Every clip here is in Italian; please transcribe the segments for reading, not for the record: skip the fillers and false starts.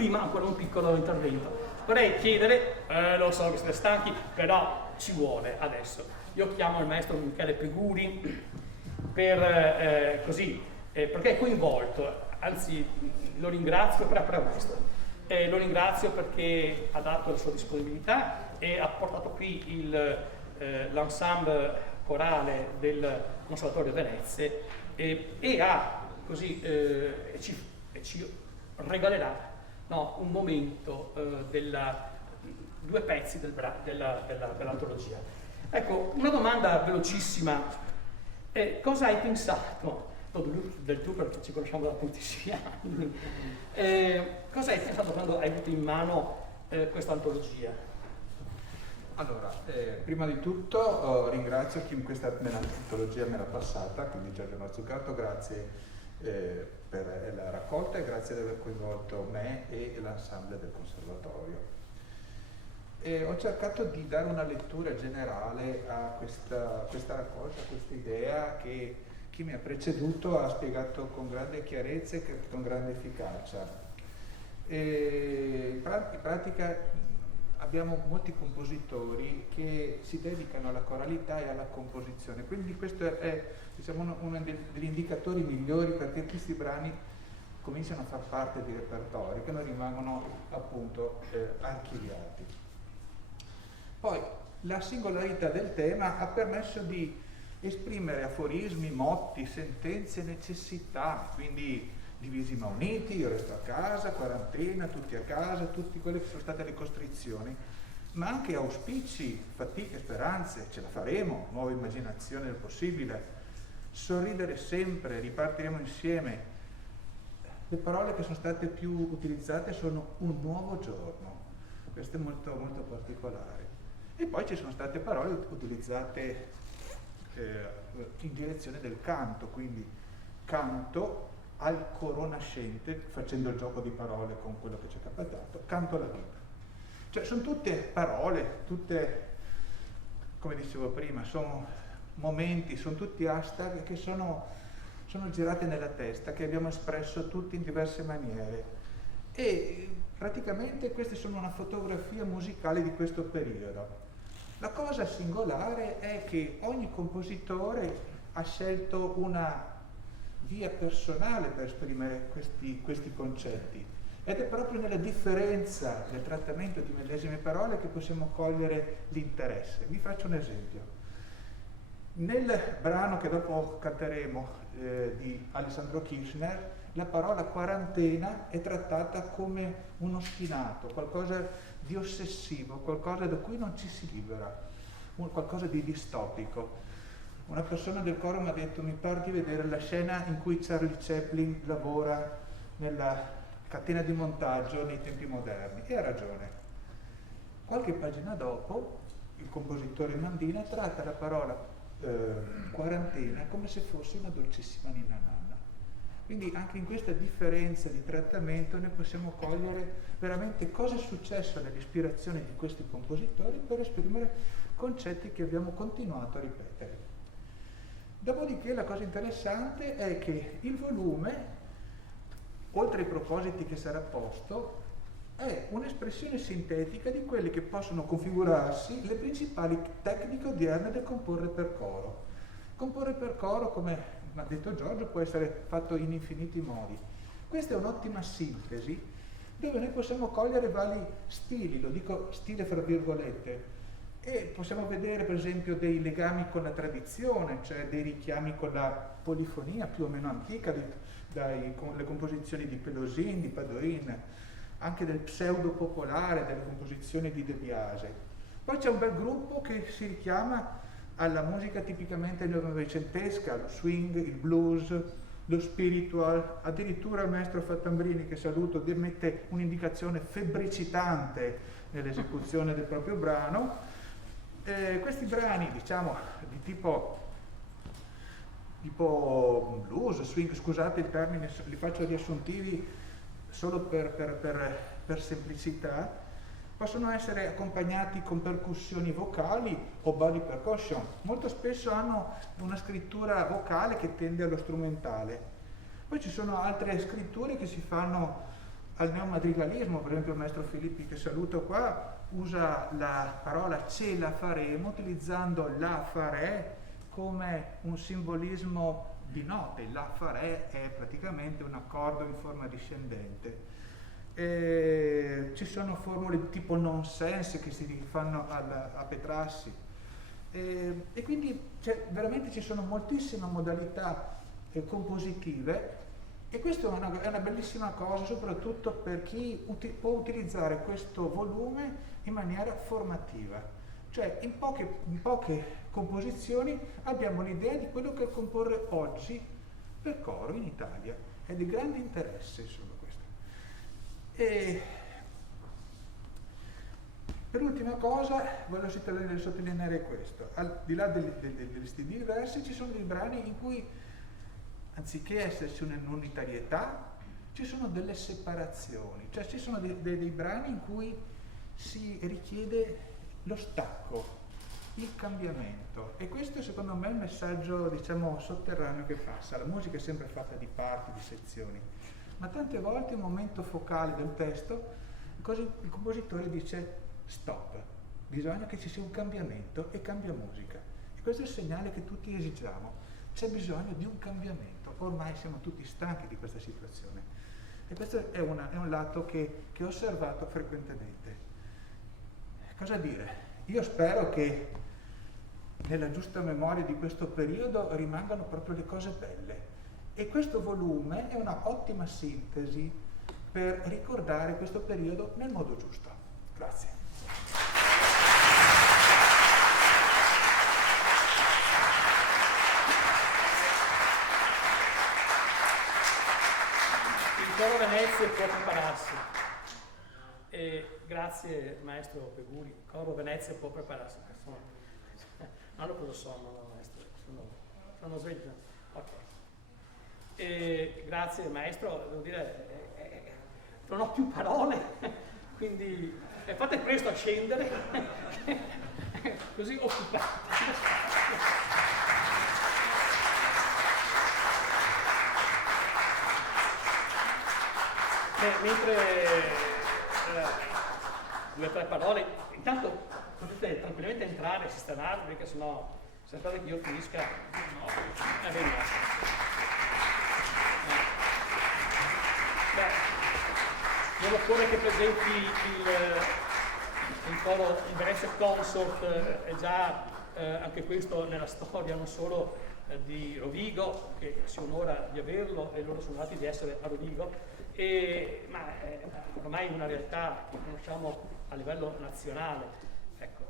prima ancora un piccolo intervento. Vorrei chiedere, lo so che siete stanchi, però ci vuole adesso. Io chiamo il maestro Michele Peguri perché è coinvolto, anzi lo ringrazio per questo. Lo ringrazio perché ha dato la sua disponibilità e ha portato qui l'ensemble corale del Conservatorio Venezia e ci regalerà un momento due pezzi dell'antologia. Ecco, una domanda velocissima. Cosa hai pensato? Del tu perché ci conosciamo da tantissimi anni. Cosa hai pensato quando hai avuto in mano questa antologia? Allora, prima di tutto ringrazio chi questa antologia me l'ha passata, quindi Giorgio Mazzucato, grazie per la raccolta e grazie di aver coinvolto me e l'ensemble del conservatorio. Ho cercato di dare una lettura generale a questa raccolta, a questa idea che chi mi ha preceduto ha spiegato con grande chiarezza e con grande efficacia. In pratica abbiamo molti compositori che si dedicano alla coralità e alla composizione, quindi questo è uno degli indicatori migliori perché questi brani cominciano a far parte di repertori che non rimangono appunto archiviati. Poi la singolarità del tema ha permesso di esprimere aforismi, motti, sentenze, necessità, quindi divisi ma uniti, io resto a casa, quarantena, tutti a casa, tutte quelle che sono state le costrizioni, ma anche auspici, fatiche, speranze, ce la faremo, nuova immaginazione del possibile, sorridere sempre, ripartiremo insieme. Le parole che sono state più utilizzate sono un nuovo giorno, questo è molto, molto particolare. E poi ci sono state parole utilizzate in direzione del canto, quindi canto al coro nascente, facendo il gioco di parole con quello che ci è capitato, canto alla vita. Cioè sono tutte parole, tutte, come dicevo prima, sono momenti, sono tutti hashtag che sono girate nella testa, che abbiamo espresso tutti in diverse maniere. E praticamente queste sono una fotografia musicale di questo periodo. La cosa singolare è che ogni compositore ha scelto una via personale per esprimere questi concetti ed è proprio nella differenza del trattamento di medesime parole che possiamo cogliere l'interesse. Vi faccio un esempio. Nel brano che dopo canteremo di Alessandro Kirchner, la parola quarantena è trattata come un ostinato, qualcosa di ossessivo, qualcosa da cui non ci si libera, qualcosa di distopico. Una persona del coro mi ha detto: mi pare di vedere la scena in cui Charlie Chaplin lavora nella catena di montaggio nei tempi moderni, e ha ragione. Qualche pagina dopo il compositore Mandina tratta la parola quarantena come se fosse una dolcissima ninna nanna. Quindi anche in questa differenza di trattamento noi possiamo cogliere veramente cosa è successo nell'ispirazione di questi compositori per esprimere concetti che abbiamo continuato a ripetere. Dopodiché la cosa interessante è che il volume, oltre ai propositi che sarà posto, è un'espressione sintetica di quelle che possono configurarsi le principali tecniche odierne del comporre per coro. Comporre per coro, come ha detto Giorgio, può essere fatto in infiniti modi. Questa è un'ottima sintesi dove noi possiamo cogliere vari stili, lo dico stile fra virgolette, e possiamo vedere per esempio dei legami con la tradizione, cioè dei richiami con la polifonia più o meno antica, con le composizioni di Pelosin, di Padoin, anche del pseudo popolare, delle composizioni di De Biase. Poi c'è un bel gruppo che si richiama alla musica tipicamente novecentesca, lo swing, il blues, lo spiritual, addirittura il maestro Fattambrini, che saluto, mette un'indicazione febbricitante nell'esecuzione del proprio brano. Questi brani, diciamo, di tipo blues, swing, scusate il termine, li faccio riassuntivi solo per semplicità, possono essere accompagnati con percussioni vocali o body percussion. Molto spesso hanno una scrittura vocale che tende allo strumentale. Poi ci sono altre scritture che si fanno al neomadrigalismo. Per esempio il maestro Filippi, che saluto qua, usa la parola ce la faremo, utilizzando la farè come un simbolismo di note. La farè è praticamente un accordo in forma discendente. Ci sono formule tipo nonsense che si rifanno a Petrassi, e quindi veramente ci sono moltissime modalità compositive, e questa è una bellissima cosa, soprattutto per chi può utilizzare questo volume in maniera formativa. Cioè in poche composizioni abbiamo l'idea di quello che è comporre oggi per coro in Italia. È di grande interesse, insomma, questo. E per ultima cosa voglio sottolineare questo: al di là degli stili diversi, ci sono dei brani in cui, anziché esserci un'unitarietà, ci sono delle separazioni, cioè ci sono dei brani in cui si richiede lo stacco, il cambiamento, e questo secondo me è il messaggio, diciamo, sotterraneo che passa. La musica è sempre fatta di parti, di sezioni, ma tante volte un momento focale del testo, così il compositore dice stop, bisogna che ci sia un cambiamento e cambia musica, e questo è il segnale che tutti esigiamo. C'è bisogno di un cambiamento, ormai siamo tutti stanchi di questa situazione, e questo è un lato che ho osservato frequentemente. Cosa dire? Io spero che nella giusta memoria di questo periodo rimangano proprio le cose belle, e questo volume è una ottima sintesi per ricordare questo periodo nel modo giusto. Grazie. Il coro Venezia può prepararsi. Grazie maestro Peguri. Il coro Venezia può prepararsi. Hanno preso sonno, no, maestro? Sono sveglio. Ok. Grazie maestro, devo dire, non ho più parole, quindi fate presto a scendere, così occupati. Mentre 2 o 3 parole, intanto potete tranquillamente entrare e sistemaarvi, perché sennò aspettate che io finisca. Non occorre che presenti il coro, il Venezia Consort, è già anche questo nella storia non solo di Rovigo, che si onora di averlo, e loro sono onorati di essere a Rovigo, ma è ormai una realtà che conosciamo a livello nazionale. Ecco,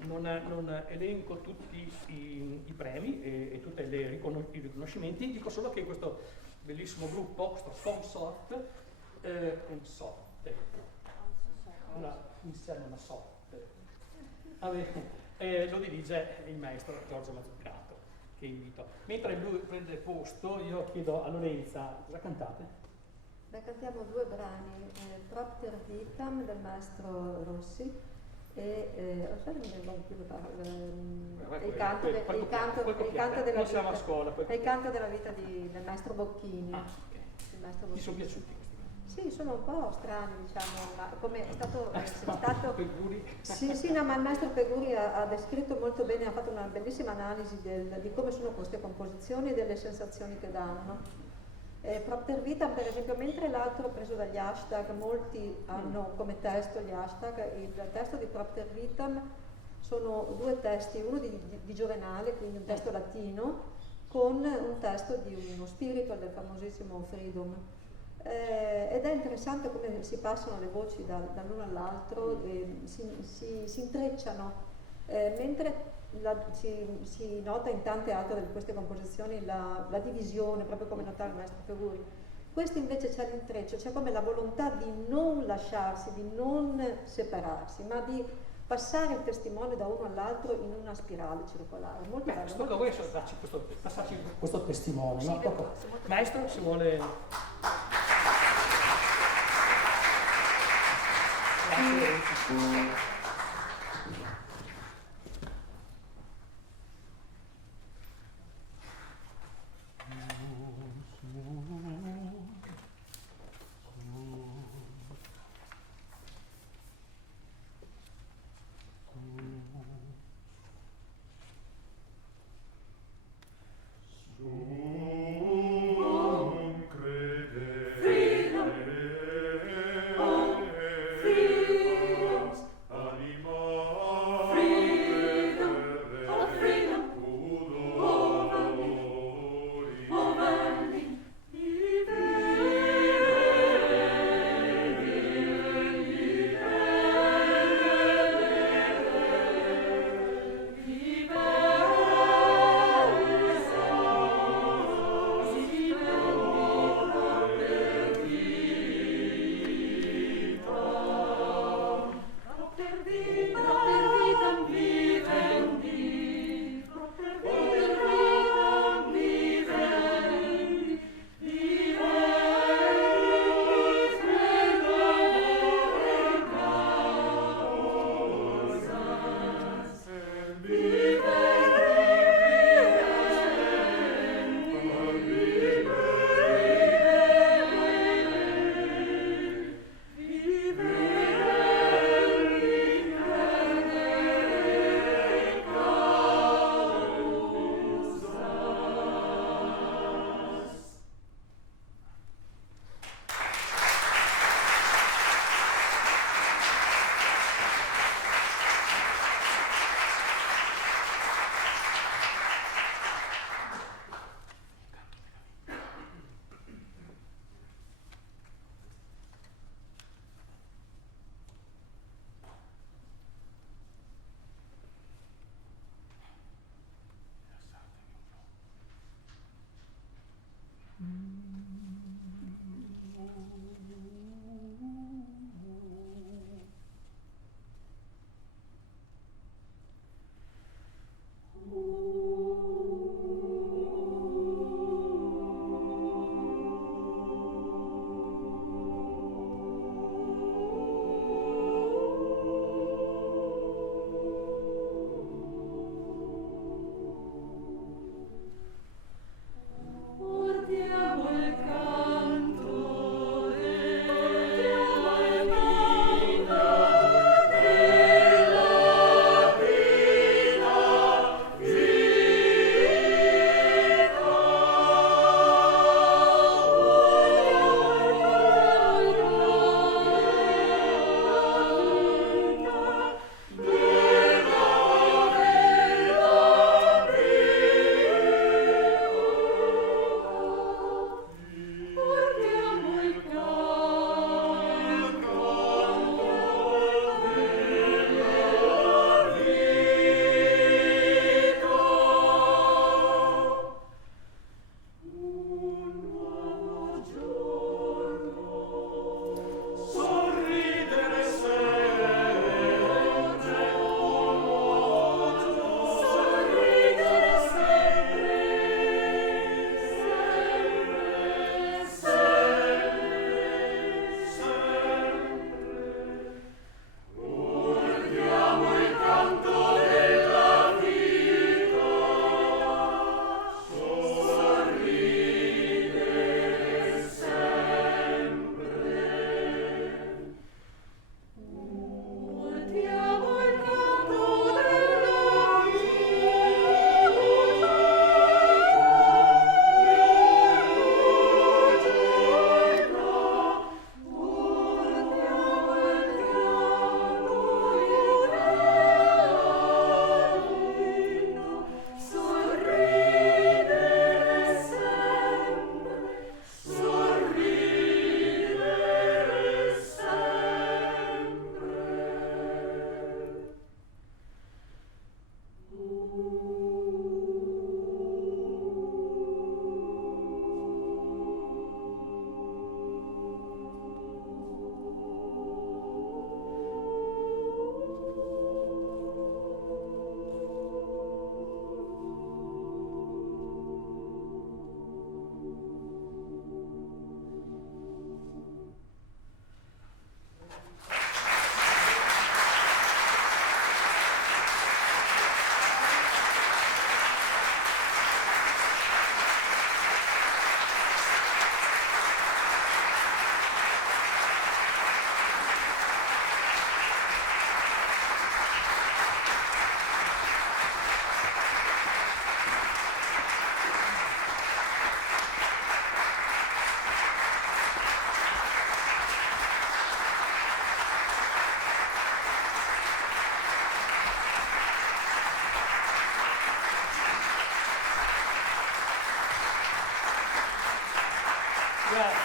non elenco tutti i premi e tutti i riconoscimenti, dico solo che questo bellissimo gruppo, questo consorte, insieme a una sorte, lo dirige il maestro Giorgio Mazzucato, che invito. Mentre lui prende posto, io chiedo a Lorenza, cosa cantate? Beh, cantiamo 2 brani, Propter Vitam del maestro Rossi e il canto della vita del maestro Bocchini. Mi sono piaciuti questi. Sì, sono un po' strani, diciamo, ma come è stato Peguri. Sì, no, ma il maestro Peguri ha descritto molto bene, ha fatto una bellissima analisi di come sono queste composizioni e delle sensazioni che danno. Propter Vitam, per esempio, mentre l'altro preso dagli hashtag, molti hanno come testo gli hashtag, il testo di Propter Vitam sono 2 testi, uno di Giovenale, quindi un testo latino, con un testo di uno spiritual del famosissimo Freedom. Ed è interessante come si passano le voci dall'uno all'altro, si intrecciano, mentre si nota in tante altre di queste composizioni la divisione, proprio come notava il maestro Peguri. Questo invece c'è l'intreccio, c'è come la volontà di non lasciarsi, di non separarsi, ma di passare il testimone da uno all'altro in una spirale circolare. Molto bello. Tocca a voi passarci questo testimone, no? Maestro, si vuole... Grazie.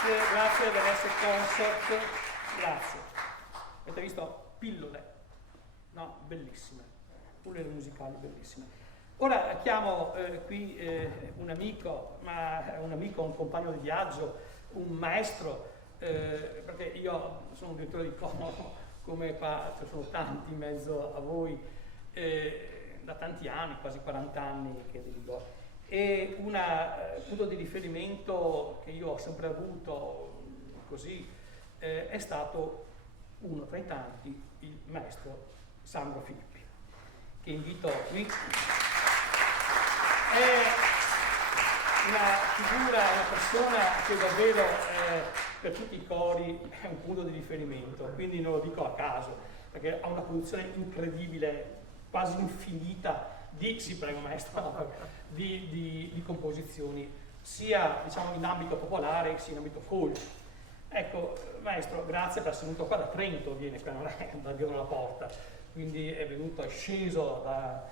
grazie dell'S Concert, grazie. Avete visto? Pillole, no, bellissime, pillole musicali bellissime. Ora chiamo qui un amico, un compagno di viaggio, un maestro, perché io sono un direttore di coro, come qua ci sono tanti in mezzo a voi, da tanti anni, quasi 40 anni che dirigo, e un punto di riferimento che io ho sempre avuto così è stato uno tra i tanti, il maestro Sandro Filippi, che invito qui. È una figura, una persona che davvero per tutti i cori è un punto di riferimento, quindi non lo dico a caso, perché ha una produzione incredibile, quasi infinita di, sì prego maestro, di composizioni, sia diciamo in ambito popolare sia in ambito folk. Ecco, maestro, grazie per essere venuto qua da Trento, viene qua, non è da dietro la porta, quindi è venuto, è sceso dalla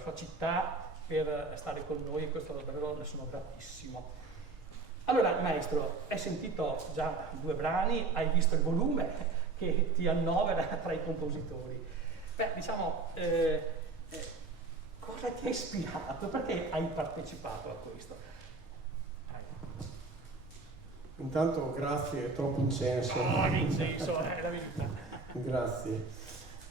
sua città per stare con noi e questo davvero ne sono gratissimo. Allora, maestro, hai sentito già 2 brani, hai visto il volume che ti annovera tra i compositori. Beh, diciamo, cosa ti ha ispirato? Perché hai partecipato a questo? Intanto grazie, è troppo incenso. Oh, che incenso, è la verità.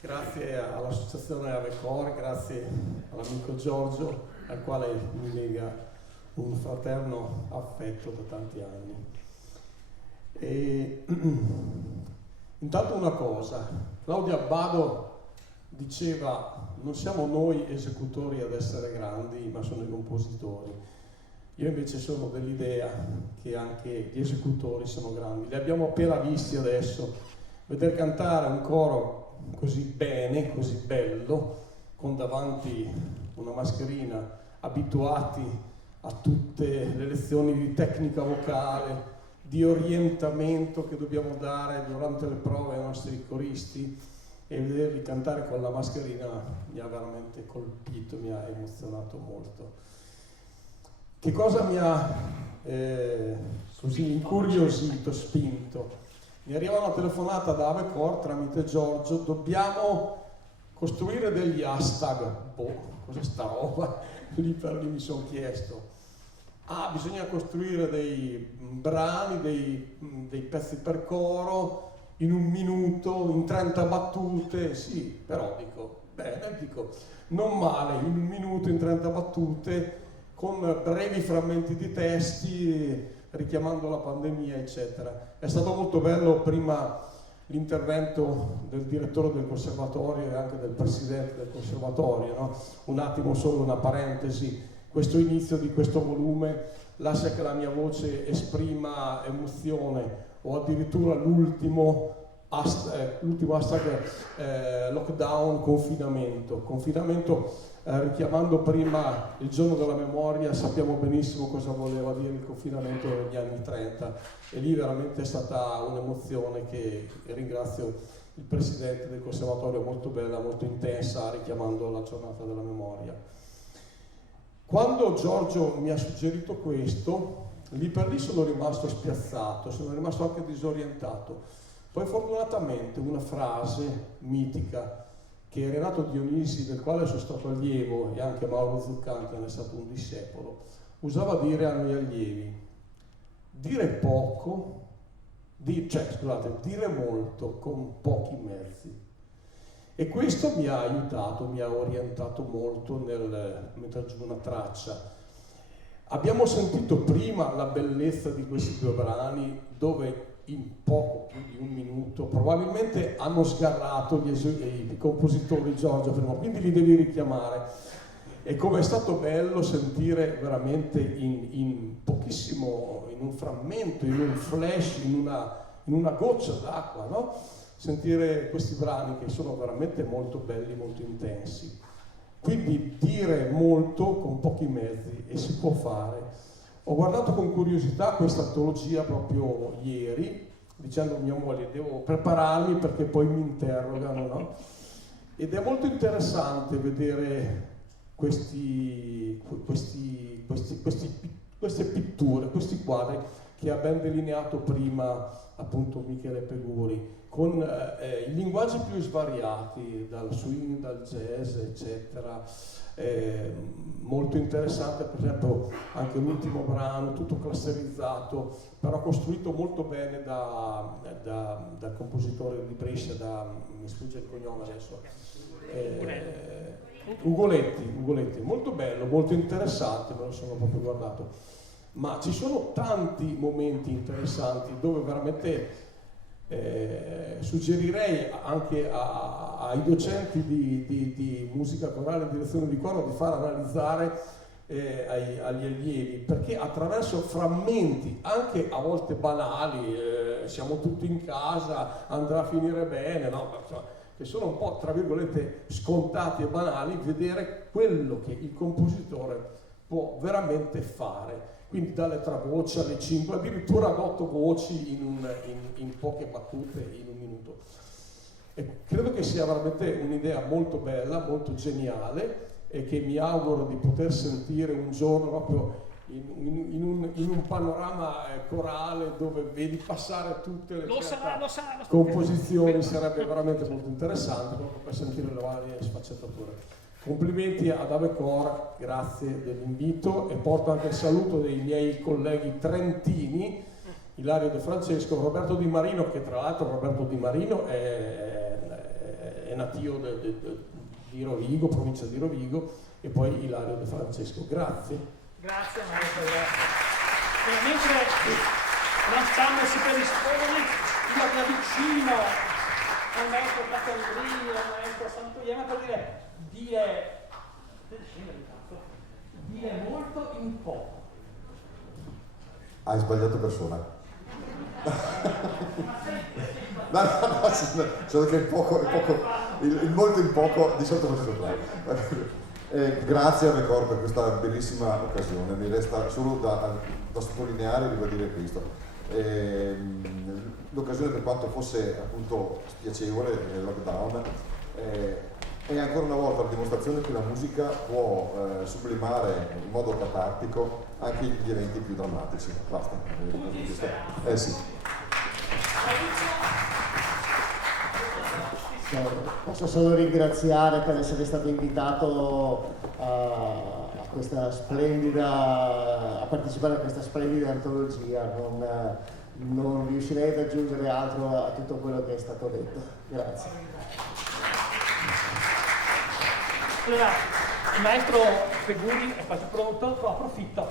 Grazie all'associazione Avecor, grazie all'amico Giorgio, al quale mi lega un fraterno affetto da tanti anni. E intanto una cosa, Claudio Abbado diceva: non siamo noi esecutori ad essere grandi, ma sono i compositori. Io invece sono dell'idea che anche gli esecutori sono grandi. Li abbiamo appena visti adesso. Veder cantare un coro così bene, così bello, con davanti una mascherina, abituati a tutte le lezioni di tecnica vocale, di orientamento che dobbiamo dare durante le prove ai nostri coristi, e vederli cantare con la mascherina mi ha veramente colpito, mi ha emozionato molto. Che cosa mi ha così incuriosito, spinto? Mi arriva una telefonata da Avecor tramite Giorgio: dobbiamo costruire degli hashtag. Boh, cos'è sta roba? Lì per lì mi sono chiesto. Bisogna costruire dei brani, dei pezzi per coro in 1 minuto, in 30 battute. Sì, però dico, bene, non male, in 1 minuto, in 30 battute, con brevi frammenti di testi, richiamando la pandemia, eccetera. È stato molto bello prima l'intervento del direttore del conservatorio e anche del presidente del conservatorio, no? Un attimo solo, una parentesi, questo inizio di questo volume lascia che la mia voce esprima emozione, o addirittura l'ultimo hashtag lockdown, confinamento, richiamando prima il giorno della memoria. Sappiamo benissimo cosa voleva dire il confinamento negli anni 30, e lì veramente è stata un'emozione che ringrazio il presidente del conservatorio, molto bella, molto intensa, richiamando la giornata della memoria. Quando Giorgio mi ha suggerito questo, lì per lì sono rimasto spiazzato, sono rimasto anche disorientato. Poi fortunatamente una frase mitica che Renato Dionisi, del quale sono stato allievo, e anche Mauro Zuccante ne è stato un discepolo, usava dire a noi allievi: dire poco, dire molto con pochi mezzi. E questo mi ha aiutato, mi ha orientato molto nel mettere giù una traccia. Abbiamo sentito prima la bellezza di questi 2 brani, dove in poco più di 1 minuto probabilmente hanno sgarrato i compositori, Giorgio prima, quindi li devi richiamare. E come è stato bello sentire veramente in pochissimo, in un frammento, in un flash, in una goccia d'acqua, no? Sentire questi brani che sono veramente molto belli, molto intensi. Quindi dire molto con pochi mezzi, e si può fare. Ho guardato con curiosità questa antologia proprio ieri, dicendo a mia moglie: devo prepararmi perché poi mi interrogano, no? Ed è molto interessante vedere queste pitture, questi quadri che ha ben delineato prima appunto Michele Peguri, con i linguaggi più svariati, dal swing, dal jazz, eccetera. Molto interessante, per esempio anche l'ultimo brano, tutto clusterizzato, però costruito molto bene dal compositore di Brescia, mi sfugge il cognome adesso, Ugoletti, molto bello, molto interessante, me lo sono proprio guardato. Ma ci sono tanti momenti interessanti dove veramente suggerirei anche ai docenti di musica corale e direzione di coro di far analizzare agli allievi, perché attraverso frammenti anche a volte banali, siamo tutti in casa, andrà a finire bene, no? Che sono un po' tra virgolette scontati e banali, vedere quello che il compositore può veramente fare. Quindi dalle 3 voci alle 5, addirittura ad 8 voci in poche battute, in un minuto. E credo che sia veramente un'idea molto bella, molto geniale, e che mi auguro di poter sentire un giorno proprio in un panorama corale dove vedi passare tutte le composizioni. Sarebbe veramente molto interessante proprio per sentire le varie sfaccettature. Complimenti ad Avecor, grazie dell'invito, e porto anche il saluto dei miei colleghi trentini, Ilario De Francesco, Roberto Di Marino, che tra l'altro Roberto Di Marino è natio di Rovigo, provincia di Rovigo, e poi Ilario De Francesco. Grazie. Grazie maestro. E mentre lanciamo si predispone, io mi avvicino al maestro Catandrini, al maestro Santoiema per dire molto in poco. Hai sbagliato persona. No, solo che il molto in poco di solito questo grazie a Avecor per questa bellissima occasione. Mi resta solo da sottolineare e ribadire questo. L'occasione, per quanto fosse appunto spiacevole nel lockdown, è ancora una volta la dimostrazione che la musica può sublimare in modo catartico anche gli eventi più drammatici. Basta. Sì. Posso solo ringraziare per essere stato invitato a partecipare a questa splendida antologia. Non riuscirei ad aggiungere altro a tutto quello che è stato detto. Grazie. Allora, il maestro Peguri è quasi pronto, approfitto.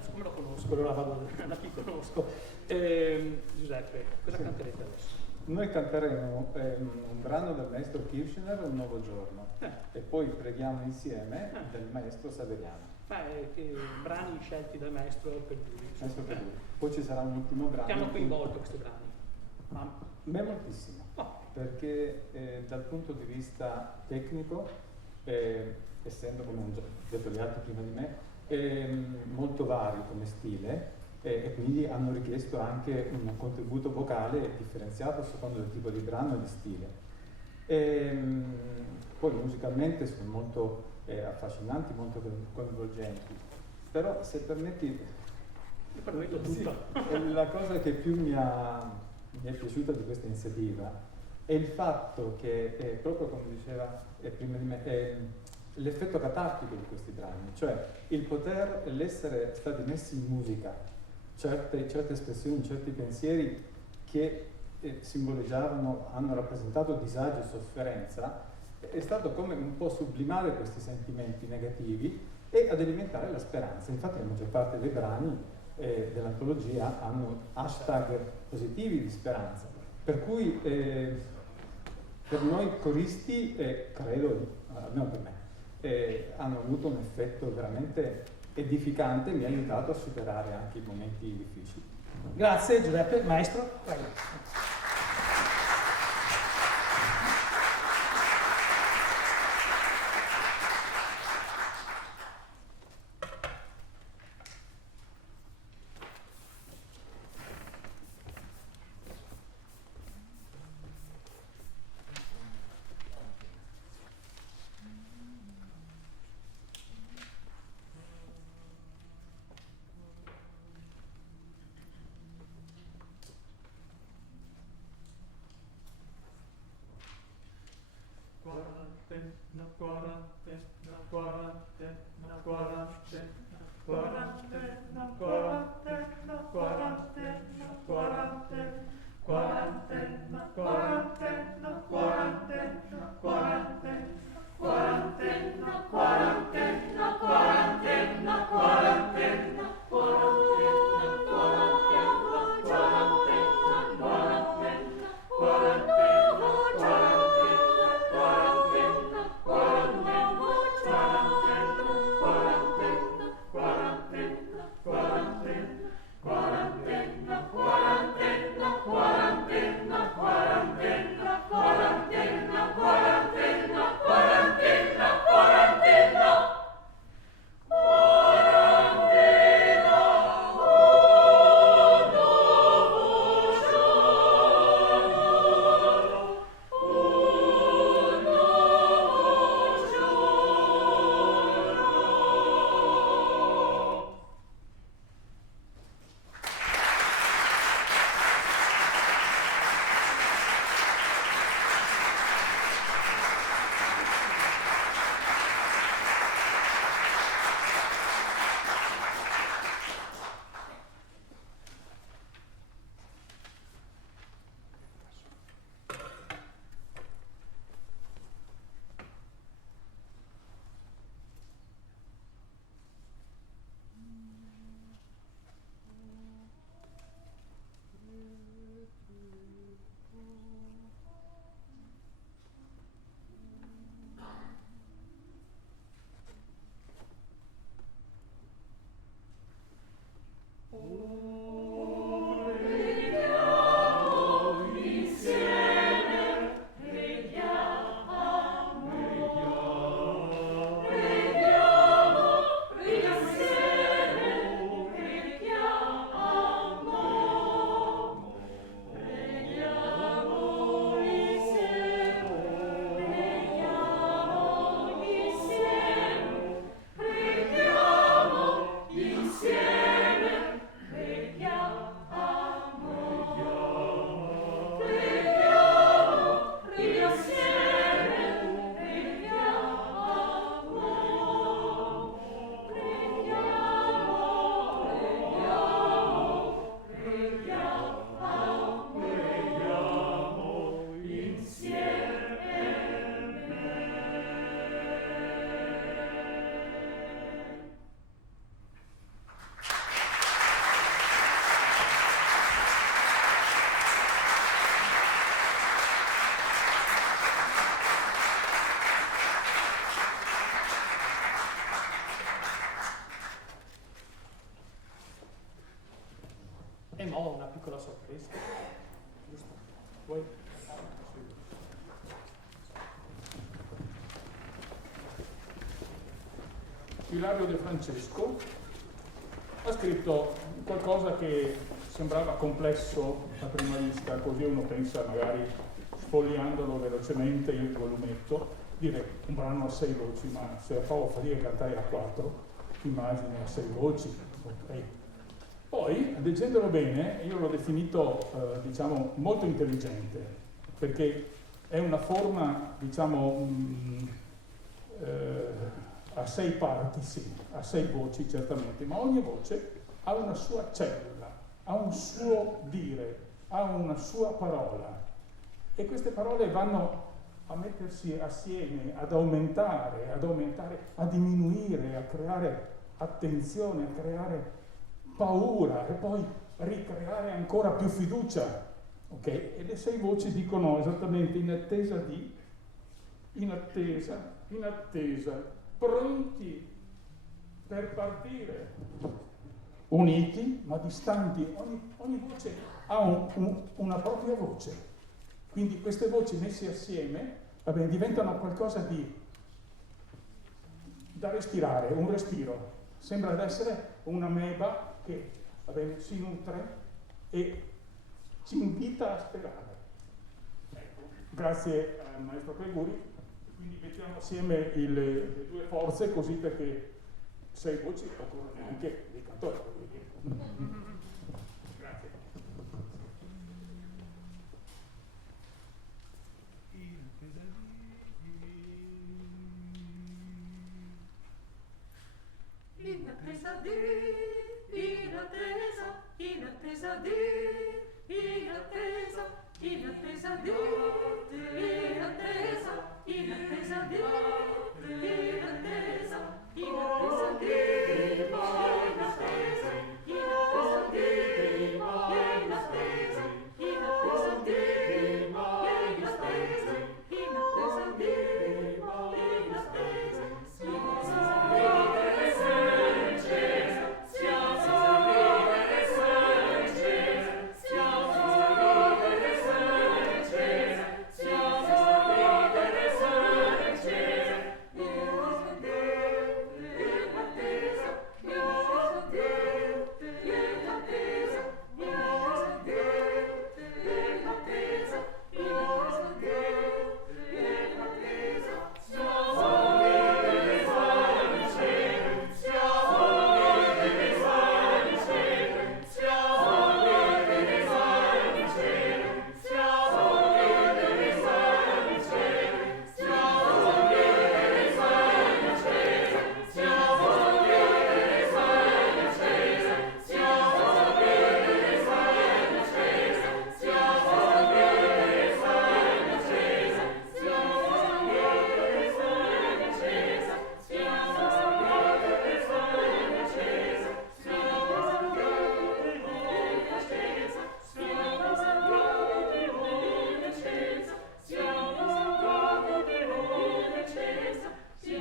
Siccome lo conosco, allora vado da chi conosco. Giuseppe, cosa canterete adesso? Noi canteremo un brano del maestro Kirchner, Un nuovo giorno, e poi preghiamo insieme del maestro Saveriano. Che brani scelti dal maestro Peguri. Poi ci sarà un ultimo brano. Ti hanno coinvolto questi brani? A me moltissimo, perché dal punto di vista tecnico, essendo, come hanno detto gli altri prima di me, molto vario come stile, e quindi hanno richiesto anche un contributo vocale differenziato secondo il tipo di brano e di stile. Poi musicalmente sono molto affascinanti, molto coinvolgenti, però se permetti, la cosa che più mi è piaciuta di questa iniziativa è il fatto che, proprio come diceva prima di me, l'effetto catartico di questi brani, cioè l'essere stati messi in musica certe espressioni, certi pensieri che simboleggiavano, hanno rappresentato disagio e sofferenza, è stato come un po' sublimare questi sentimenti negativi e ad alimentare la speranza. Infatti la maggior parte dei brani dell'antologia hanno hashtag positivi di speranza, per cui per noi coristi, credo, almeno per me, hanno avuto un effetto veramente edificante, mi ha aiutato a superare anche i momenti difficili. Grazie Giuseppe. Maestro, prego. Ilario De Francesco ha scritto qualcosa che sembrava complesso a prima vista, così uno pensa magari sfogliandolo velocemente il volumetto, dire un brano a 6 voci, ma se a Paolo fa dire cantare a 4, immagini a 6 voci. Okay. Poi, leggendolo bene, io l'ho definito, diciamo, molto intelligente, perché è una forma, diciamo, a 6 parti, sì, a 6 voci certamente, ma ogni voce ha una sua cellula, ha un suo dire, ha una sua parola, e queste parole vanno a mettersi assieme, ad aumentare, a diminuire, a creare attenzione, a creare paura e poi ricreare ancora più fiducia. Ok? E le 6 voci dicono esattamente in attesa, pronti per partire, uniti ma distanti. Ogni voce ha una propria voce. Quindi queste voci messe assieme, va bene, diventano qualcosa da respirare, un respiro. Sembra essere un'ameba che, va bene, si nutre e ci invita a sperare. Ecco, grazie al maestro Preguri, quindi mettiamo assieme le 2 forze così, perché 6 voci occorrono neanche dei cantori. Grazie. In attesa di, in attesa, in attesa di, in attesa, in attesa di, in attesa, in attesa di, in attesa, in attesa di, in attesa, in attesa di, in attesa, in attesa di, in attesa, in attesa di, in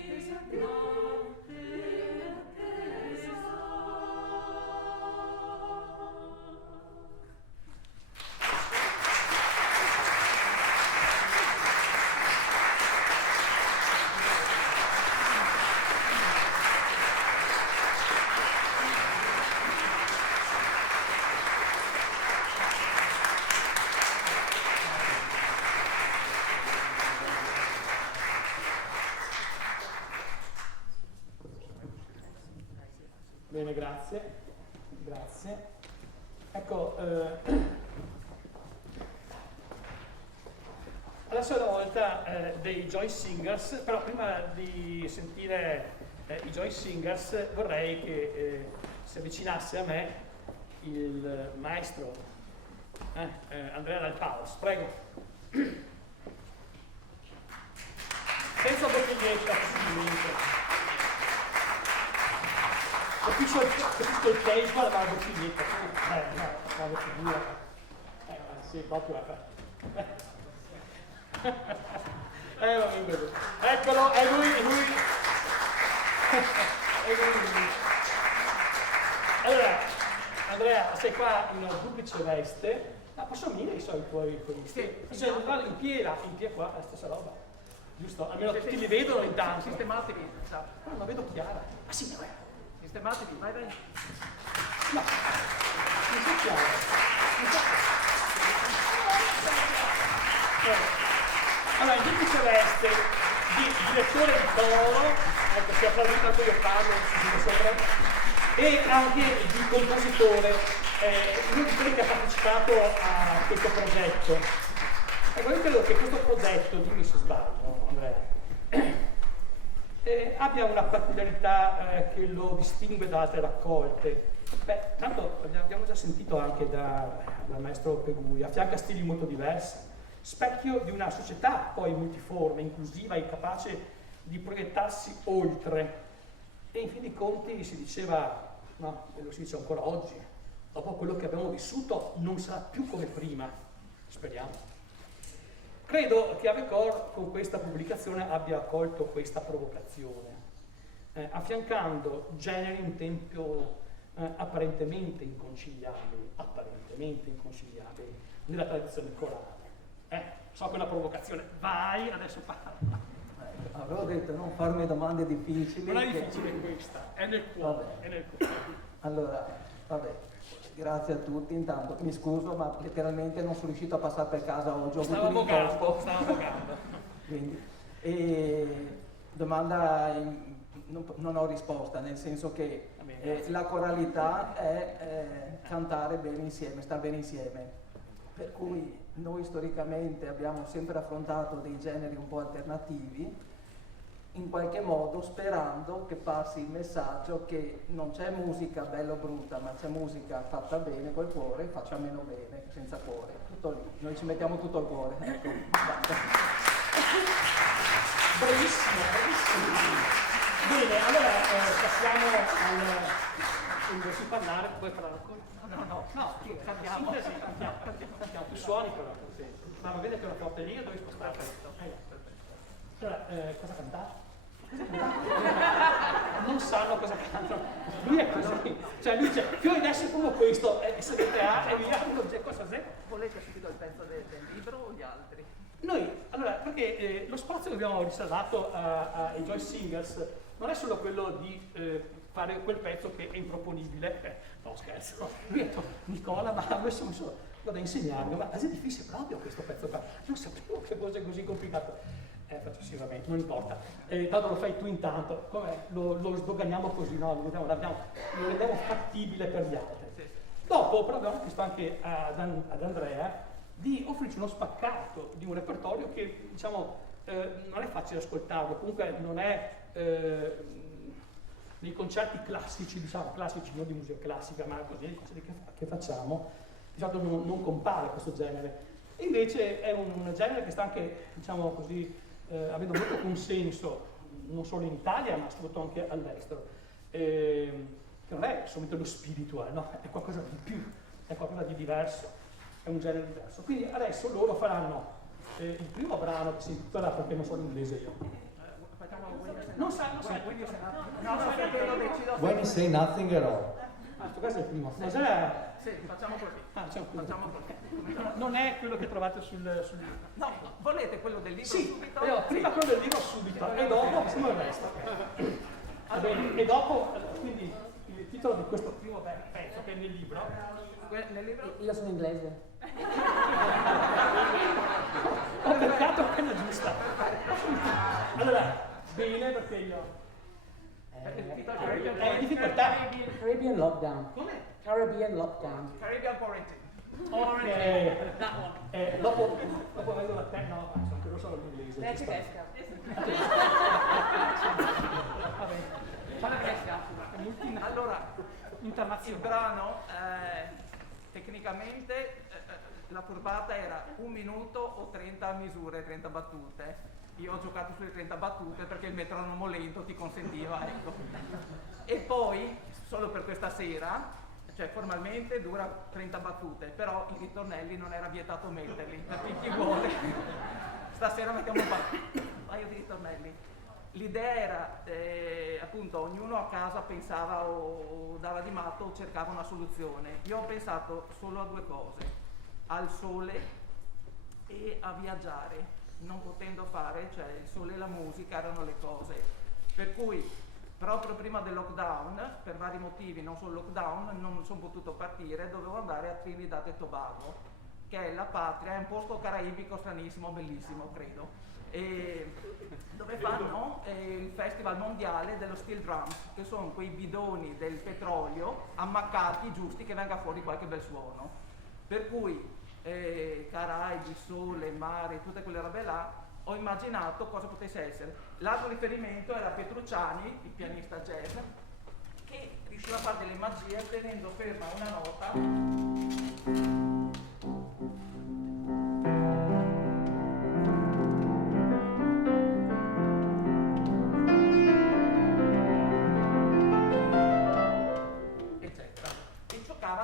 attesa, Bene, grazie. Grazie. Ecco, adesso è la volta dei Joyce Singers, però prima di sentire i Joyce Singers vorrei che si avvicinasse a me il maestro Andrea Dal Paus. Prego. Senza bottiglietta, possibilmente. Capisco il tape, ma la bottiglietta. No, la bottiglietta. Sì, proprio. Eccolo, è lui. È lui. Allora, Andrea, sei qua in una duplice veste, ma possono venire i soliti tuoi coristi? Sì, Se vanno in piedi qua, è la stessa roba, giusto? Almeno tutti li vedono intanto. Sistematevi, sa. No, la vedo chiara. Ah sì, no, Sistematevi, vai. no, non so chiara. Allora, in duplice veste di direttore di coro, ecco, si applaudito tanto io parlo, e anche di compositore, uno di quelli che ha partecipato a questo progetto. Ecco, io credo che questo progetto, dimmi se sbaglio, Andrea, abbia una peculiarità che lo distingue da altre raccolte. Beh, tanto abbiamo già sentito anche dal maestro Peguri, affianca stili molto diversi, specchio di una società poi multiforme, inclusiva e capace di proiettarsi oltre. E in fin dei conti si diceva, no, e lo si dice ancora oggi, dopo quello che abbiamo vissuto non sarà più come prima, speriamo. Credo che Avecor con questa pubblicazione abbia accolto questa provocazione, affiancando generi un tempo apparentemente inconciliabili nella tradizione corale. So che è una provocazione, vai, adesso parla. Avevo detto non farmi domande difficili. Non è difficile questa, è nel cuore. Vabbè. È nel cuore. Allora, vabbè, grazie a tutti intanto. Mi scuso, ma letteralmente non sono riuscito a passare per casa oggi. Stavo avvocando. Quindi, domanda, non ho risposta, nel senso che la coralità è cantare bene insieme, star bene insieme. Per cui noi storicamente abbiamo sempre affrontato dei generi un po' alternativi, in qualche modo sperando che passi il messaggio che non c'è musica bella o brutta, ma c'è musica fatta bene col cuore, faccia meno bene senza cuore. Tutto lì, noi ci mettiamo tutto il cuore. Ecco. Bravissimo. Bene, allora passiamo al invece parlare, puoi parlare ancora? No, cantiamo. Cantiamo. Tu suoni però, ma va bene che una forte lì, devi spostare. Allora, cosa cantare? Non sanno cosa cantano. Lui è così. Cioè lui dice, io adesso provo questo, SDTA e via, cosa sei? Volete subito il pezzo del libro o gli altri? Noi, allora, perché lo spazio che abbiamo riservato ai Joyce Singers non è solo quello di fare quel pezzo che è improponibile, no scherzo, lui ha detto, Nicola, ma adesso mi sono da insegnarmi, ma è difficile proprio questo pezzo qua, non sapevo che fosse così complicato. Faccio sì, vabbè, non importa, tanto lo fai tu intanto, lo sdoganiamo così, no? Lo rendiamo fattibile per gli altri. Dopo però abbiamo chiesto anche ad Andrea di offrirci uno spaccato di un repertorio che diciamo non è facile ascoltarlo, comunque non è nei concerti classici, diciamo classici, non di musica classica, ma così nei concerti che facciamo, di solito non compare questo genere. E invece è un genere che sta anche, diciamo così, avendo molto consenso, non solo in Italia, ma soprattutto anche all'estero. Che non è solamente lo spiritual, no? È qualcosa di più, è qualcosa di diverso, è un genere diverso. Quindi adesso loro faranno il primo brano che si intitola, perché non so l'inglese io. Non sai. When you say nothing at all. Questo caso è il primo. Sì, facciamo così. Facciamo così. Non è quello che trovate sul libro. No, volete quello del libro sì, subito? Prima quello del libro subito e dopo facciamo il resto. Va bene, e dopo, quindi il titolo di questo primo pezzo che è nel libro. Nel libro? Io sono inglese. Ho beccato appena giusta. Allora, bene perché io... È in difficoltà. Caribbean Lockdown. Come? Caribbean Lockdown. Caribbean Quarantine. Ok. Dopo vengo da te, no, sono quello solo l'inglese. Lei è tedesca. Va bene. Fare tedesca. Allora, il brano tecnicamente la furbata era 1 minuto o 30 misure, 30 battute. Io ho giocato sulle 30 battute perché il metronomo lento ti consentiva, ecco. E poi, solo per questa sera, cioè formalmente dura 30 battute, però i ritornelli non era vietato metterli, per chi vuole. Stasera mettiamo un paio di ritornelli. l'idea era appunto ognuno a casa pensava o dava di matto o cercava una soluzione. Io ho pensato solo a due cose, al sole e a viaggiare, non potendo fare, cioè il sole e la musica erano le cose. Per cui proprio prima del lockdown, per vari motivi, non solo lockdown, non sono potuto partire, dovevo andare a Trinidad e Tobago, che è la patria, è un posto caraibico stranissimo, bellissimo credo. Dove fanno il festival mondiale dello steel drums, che sono quei bidoni del petrolio ammaccati giusti che venga fuori qualche bel suono. Per cui Caraibi, sole, mare, tutte quelle robe là, ho immaginato cosa potesse essere. L'altro riferimento era Petrucciani, il pianista jazz, che riusciva a fare delle magie tenendo ferma una nota.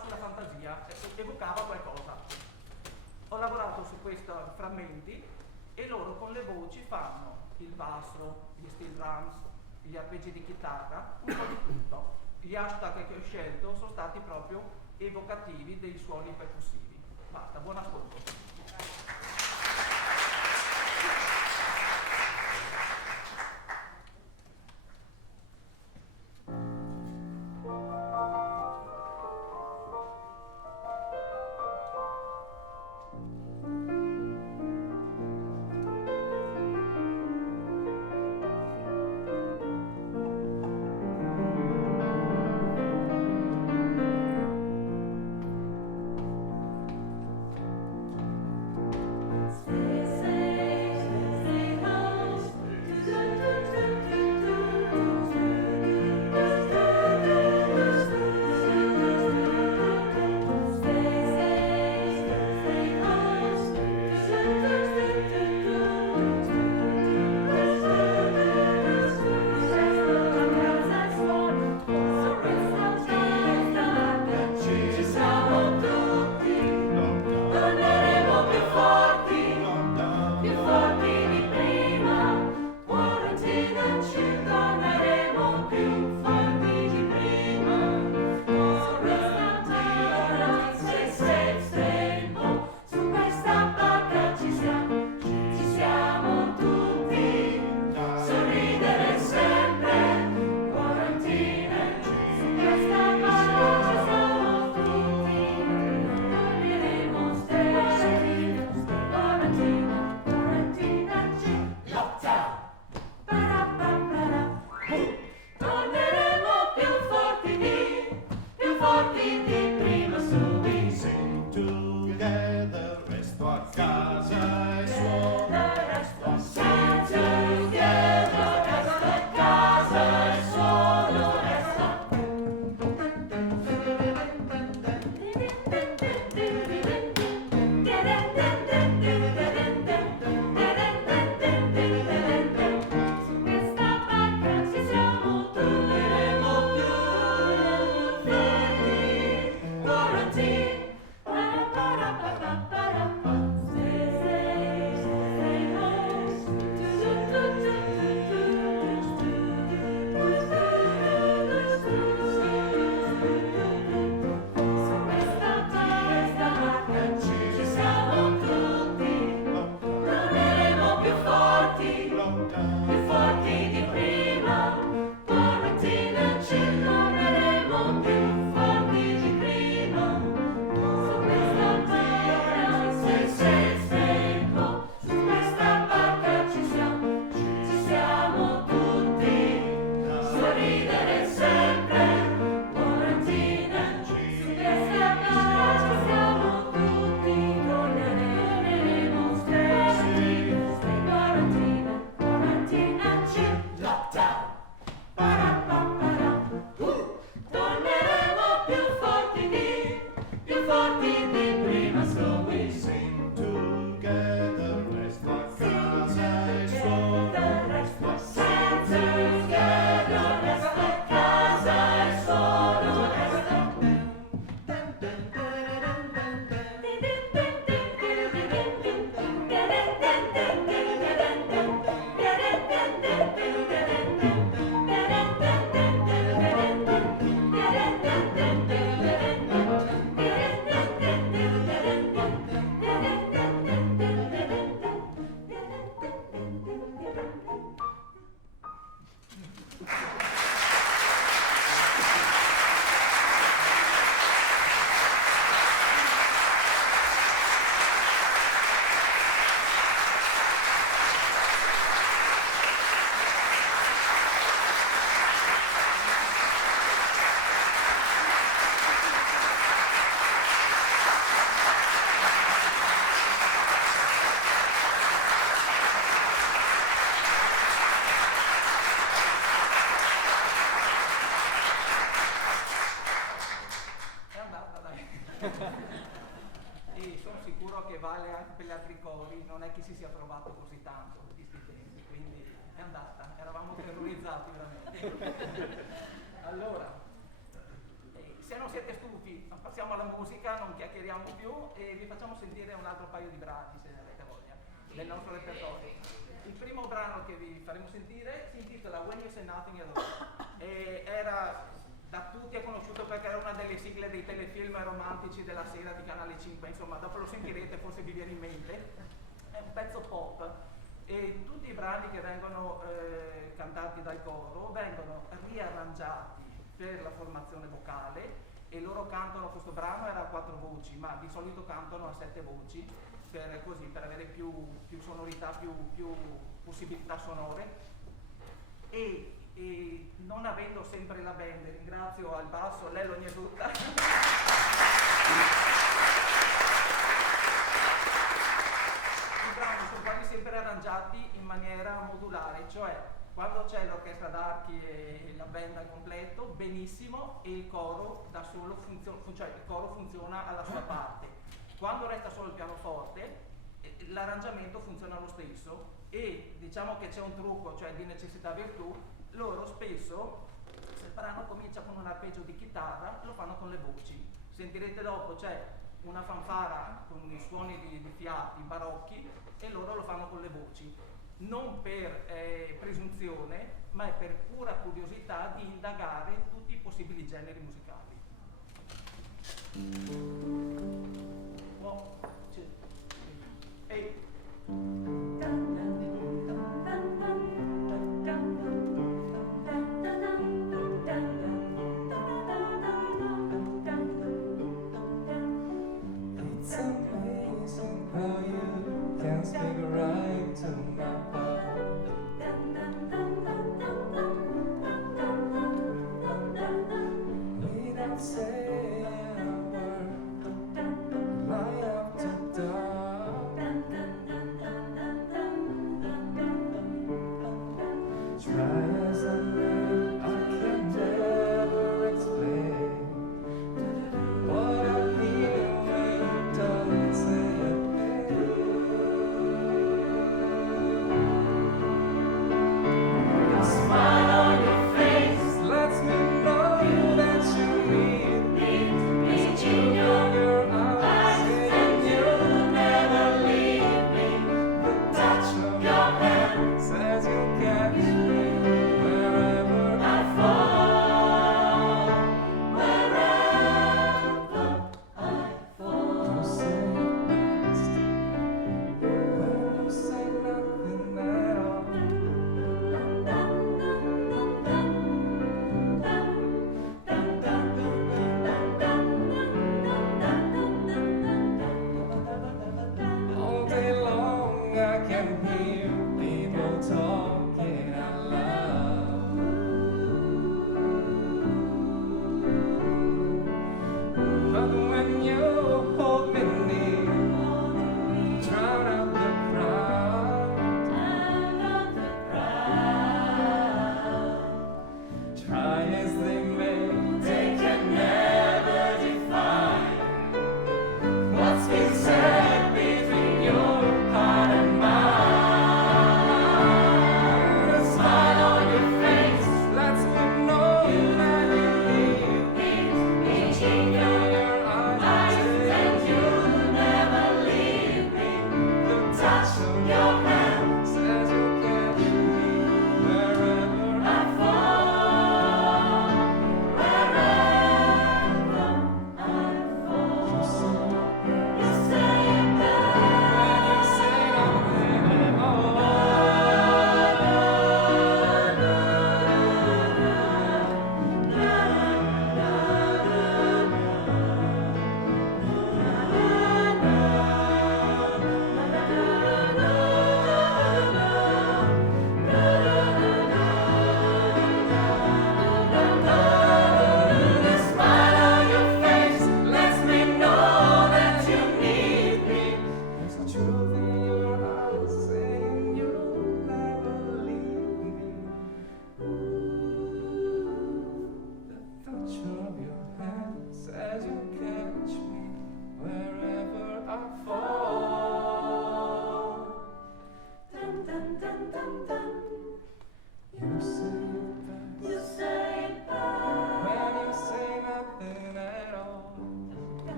Sulla fantasia, evocava qualcosa. Ho lavorato su questi frammenti e loro con le voci fanno il basso, gli steel drums, gli arpeggi di chitarra, un po' di tutto. Gli hashtag che ho scelto sono stati proprio evocativi dei suoni percussivi. Basta, buon ascolto. E sono sicuro che vale anche per gli altri cori, non è che si sia trovato così tanto di sti tempi, quindi è andata, eravamo terrorizzati veramente. Allora, se non siete stufi, passiamo alla musica, non chiacchieriamo più e vi facciamo sentire un altro paio di brani, se ne avete voglia, del nostro repertorio. Il primo brano che vi faremo sentire si intitola When You Say Nothing at All e era da tutti è conosciuto perché era una delle sigle dei telefilm romantici della sera di Canale 5, insomma dopo lo sentirete, forse vi viene in mente. È un pezzo pop e tutti i brani che vengono cantati dal coro vengono riarrangiati per la formazione vocale e loro cantano, questo brano era a 4 voci, ma di solito cantano a 7 voci per avere più sonorità, più possibilità sonore e non avendo sempre la band, ringrazio al basso Lello Niedutta. I brani sono quasi sempre arrangiati in maniera modulare, cioè quando c'è l'orchestra d'archi e la band al completo, benissimo, e il coro da solo cioè il coro funziona alla sua parte. Quando resta solo il pianoforte, l'arrangiamento funziona lo stesso e diciamo che c'è un trucco, cioè di necessità virtù, loro spesso, se il brano comincia con un arpeggio di chitarra, lo fanno con le voci. Sentirete dopo c'è una fanfara con i suoni di fiati barocchi e loro lo fanno con le voci. Non per presunzione, ma è per pura curiosità di indagare tutti i possibili generi musicali. 1, 2, 3. It's amazing how you can speak right to my heart. Without saying a word, light up to dark. Try as I may, I can never explain what I hear when you don't say a thing.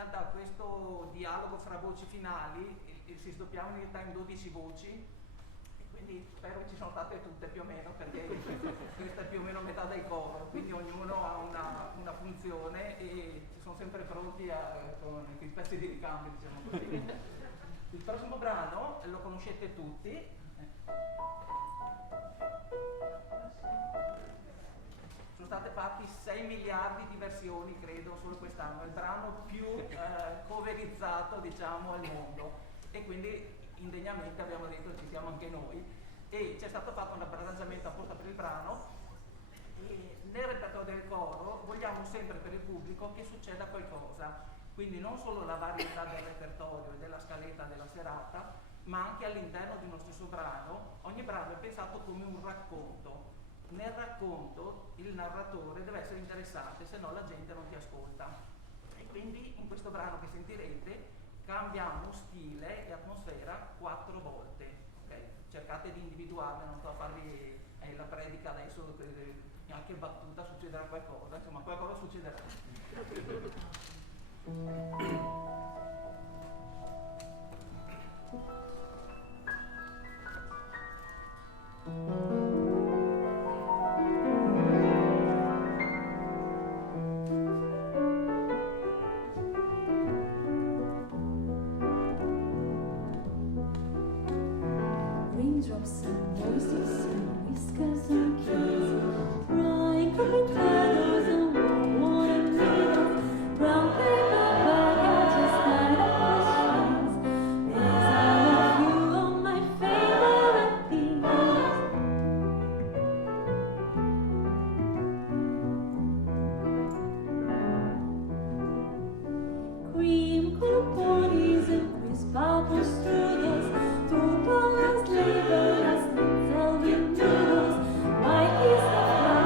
realtà questo dialogo fra voci finali si sdoppiava in realtà in 12 voci, e quindi spero che ci sono state tutte più o meno, perché questa è più o meno metà del coro, quindi ognuno ha una funzione e sono sempre pronti con i pezzi di ricambio, diciamo così. Il prossimo brano lo conoscete tutti. Sono state fatti 6 miliardi di versioni, credo, solo quest'anno. È il brano più coverizzato, diciamo, al mondo. E quindi indegnamente abbiamo detto ci siamo anche noi. E c'è stato fatto un arrangiamento apposta per il brano. E nel repertorio del coro vogliamo sempre per il pubblico che succeda qualcosa. Quindi non solo la varietà del repertorio e della scaletta della serata, ma anche all'interno di uno stesso brano. Ogni brano è pensato come un racconto. Nel racconto il narratore deve essere interessante, se no la gente non ti ascolta. E quindi in questo brano che sentirete cambiamo stile e atmosfera 4 volte. Okay? Cercate di individuarle, non sto a farvi la predica adesso, anche battuta succederà qualcosa, insomma qualcosa succederà. Raindrops and voices and whiskers and keys, drawing from candles and warm and needles, brown paper baggages tied up with strings. There's I love you on my favorite things. Cream coupones and crisp apple strudels, total as labor as Selby noodles. Why is the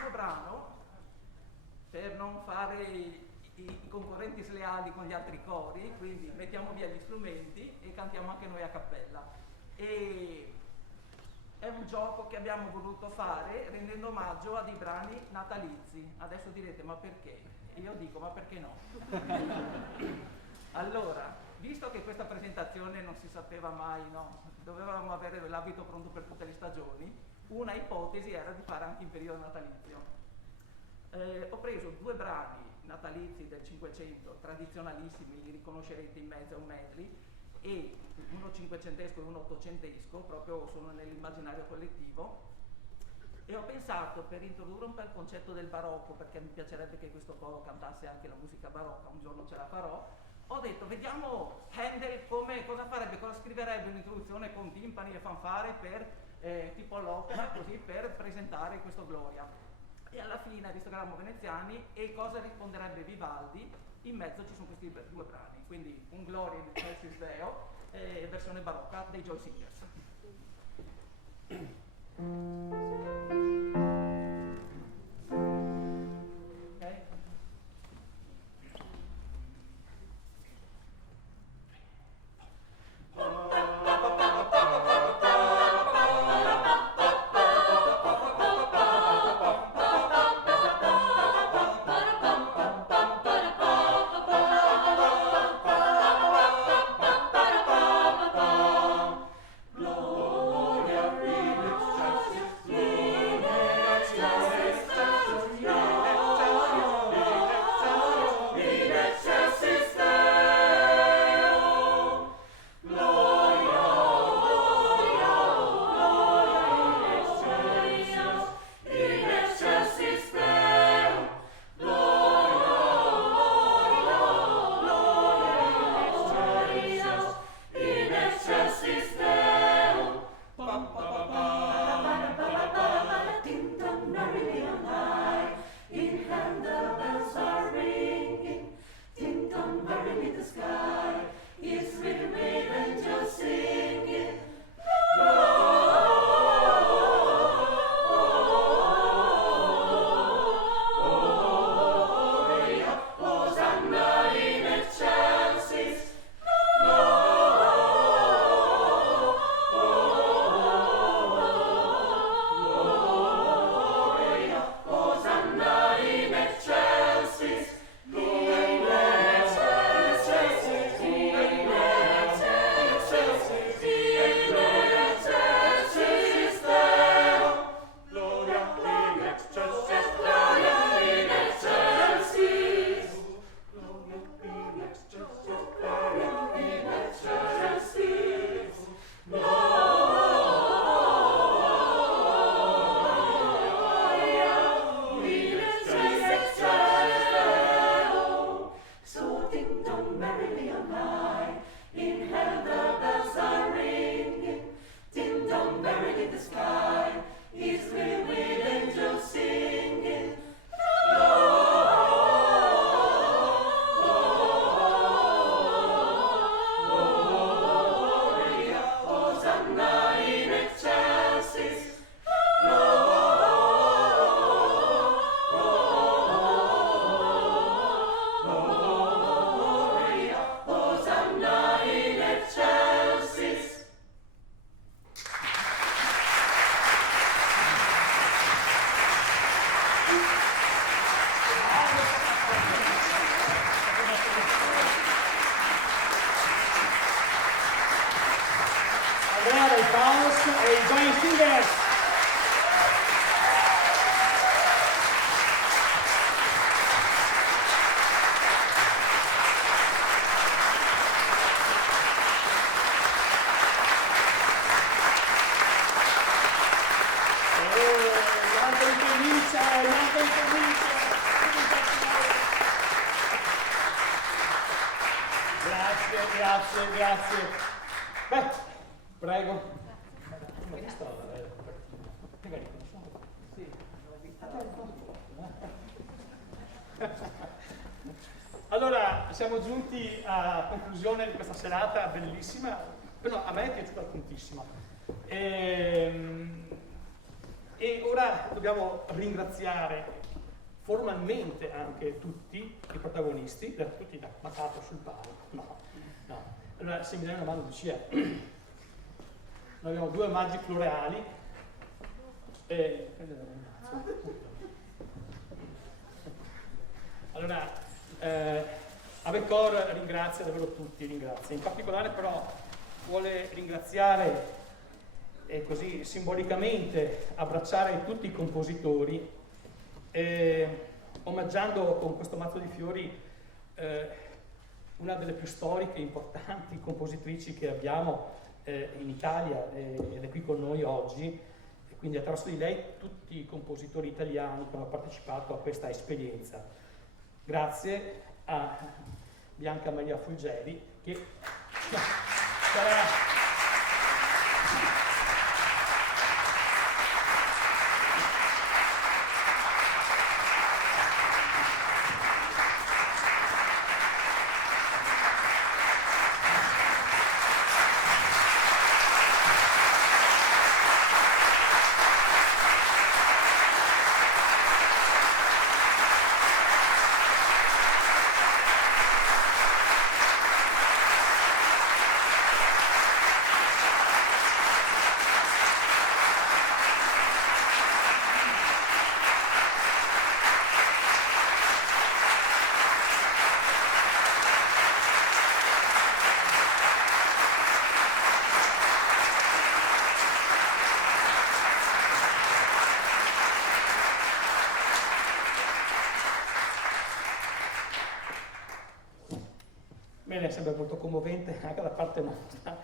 primo brano, per non fare i concorrenti sleali con gli altri cori, quindi mettiamo via gli strumenti e cantiamo anche noi a cappella. E è un gioco che abbiamo voluto fare rendendo omaggio a dei brani natalizi. Adesso direte, ma perché? E io dico, ma perché no? Allora, visto che questa presentazione non si sapeva mai, no? Dovevamo avere l'abito pronto per tutte le stagioni, una ipotesi era di fare anche in periodo natalizio. Ho preso 2 brani natalizi del Cinquecento, tradizionalissimi, li riconoscerete in mezzo a un medley, e uno cinquecentesco e uno ottocentesco, proprio sono nell'immaginario collettivo, e ho pensato, per introdurre un po' il concetto del barocco, perché mi piacerebbe che questo coro cantasse anche la musica barocca, un giorno ce la farò, ho detto, vediamo Handel cosa farebbe, cosa scriverebbe un'introduzione con timpani e fanfare per tipo all'opera, così per presentare questo Gloria. E alla fine, visto che eravamo veneziani, e cosa risponderebbe Vivaldi? In mezzo ci sono questi 2 brani, quindi un Gloria in Excelsis Deo, versione barocca dei Joy Singers. e i Joy Singers. L'altro incomincia. Grazie. Beh, prego. Come sta? Allora, siamo giunti a conclusione di questa serata bellissima, però a me è piaciuta tantissimo. E ora dobbiamo ringraziare formalmente anche tutti i protagonisti, tutti da Macato sul palco. No. Allora, se mi dai una mano, Lucia. Noi abbiamo 2 omaggi floreali. Allora, Avecor ringrazia davvero tutti, ringrazia. In particolare però vuole ringraziare e così simbolicamente abbracciare tutti i compositori, omaggiando con questo mazzo di fiori una delle più storiche e importanti compositrici che abbiamo in Italia ed è qui con noi oggi, e quindi attraverso di lei tutti i compositori italiani che hanno partecipato a questa esperienza. Grazie a Bianca Maria Fulgeri che sarà... Bene, è sempre molto commovente anche da parte nostra,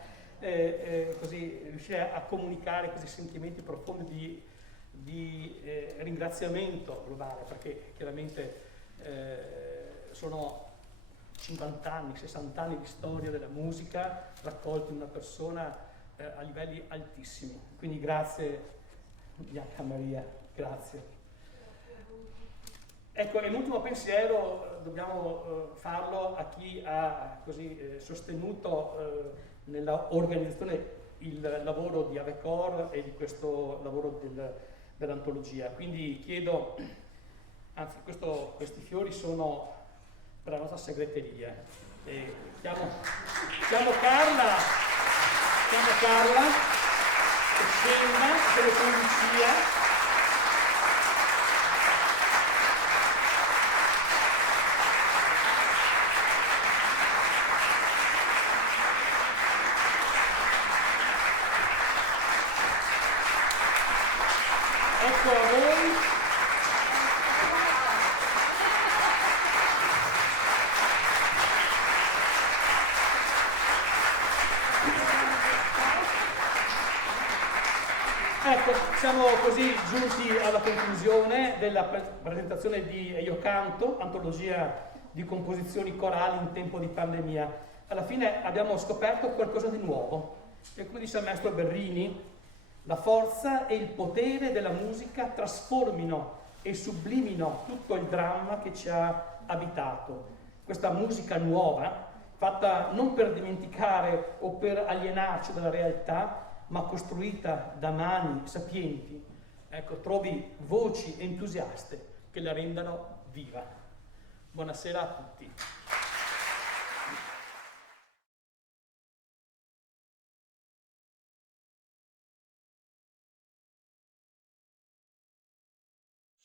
così riuscire a comunicare questi sentimenti profondi di ringraziamento globale, perché chiaramente sono 50 anni, 60 anni di storia della musica raccolti in una persona a livelli altissimi. Quindi grazie Bianca Maria, grazie. Ecco, e l'ultimo pensiero dobbiamo farlo a chi ha così sostenuto nella organizzazione il lavoro di Avecor e di questo lavoro dell'antologia. Quindi chiedo, anzi questi fiori sono per la nostra segreteria. Chiamo Carla che scenda, che lo con Lucia. Ecco a voi. Ecco, siamo così giunti alla conclusione della presentazione di Io Canto, antologia di composizioni corali in tempo di pandemia. Alla fine abbiamo scoperto qualcosa di nuovo e, come dice il maestro Berrini, la forza e il potere della musica trasformino e sublimino tutto il dramma che ci ha abitato. Questa musica nuova, fatta non per dimenticare o per alienarci dalla realtà, ma costruita da mani sapienti, ecco, trovi voci entusiaste che la rendano viva. Buonasera a tutti.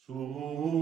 Su